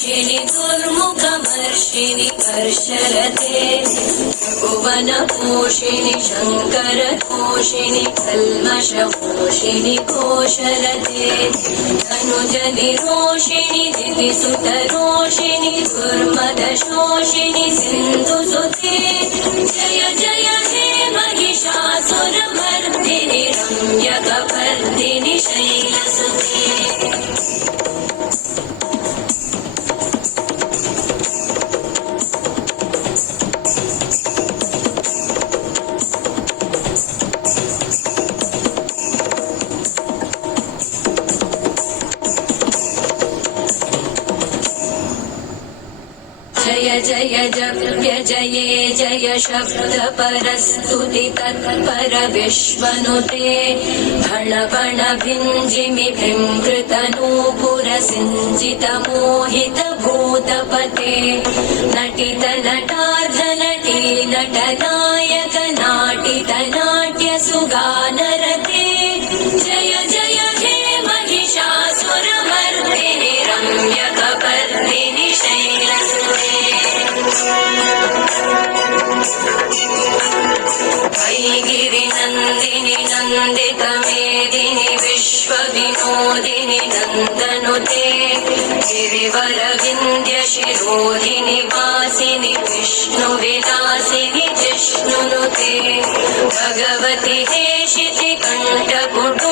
वर्षिणि दुर्मुखमर्षिणि कर्षरते भुवनपोषिणि शङ्करतोषिणि कल्मषपोषिणि घोषरते धनुजनिरोषिणि दितिसुतरोषिणि दुर्मदशोषिणि सिन्धुसुते जय जय हे महिषासुरमर्दिनि रम्यकपर्दिनि शैलसुते जय जय जप्य जये जय शब्द परस्तुति तत्पर विश्वनुते भण भण भिञ्जिमि भृङ्कृतनूपुर सिञ्जित मोहित भूतपते नटित नटार्ध नटी नटनायक नाटित नाट्य सुगानरते जय जय हे महिषासुरमर्दिनि रम्यकपर्दिनि शैलसुते वैगिरिनन्दिनि नन्दितमेदिनि विश्वविनोदिनि नन्दनुते गिरिवरविन्द्यशिरोधिनि वासिनि विष्णुविलासिनि जिष्णुनुते भगवति हेशितिकण्ठकुटुम्बिनि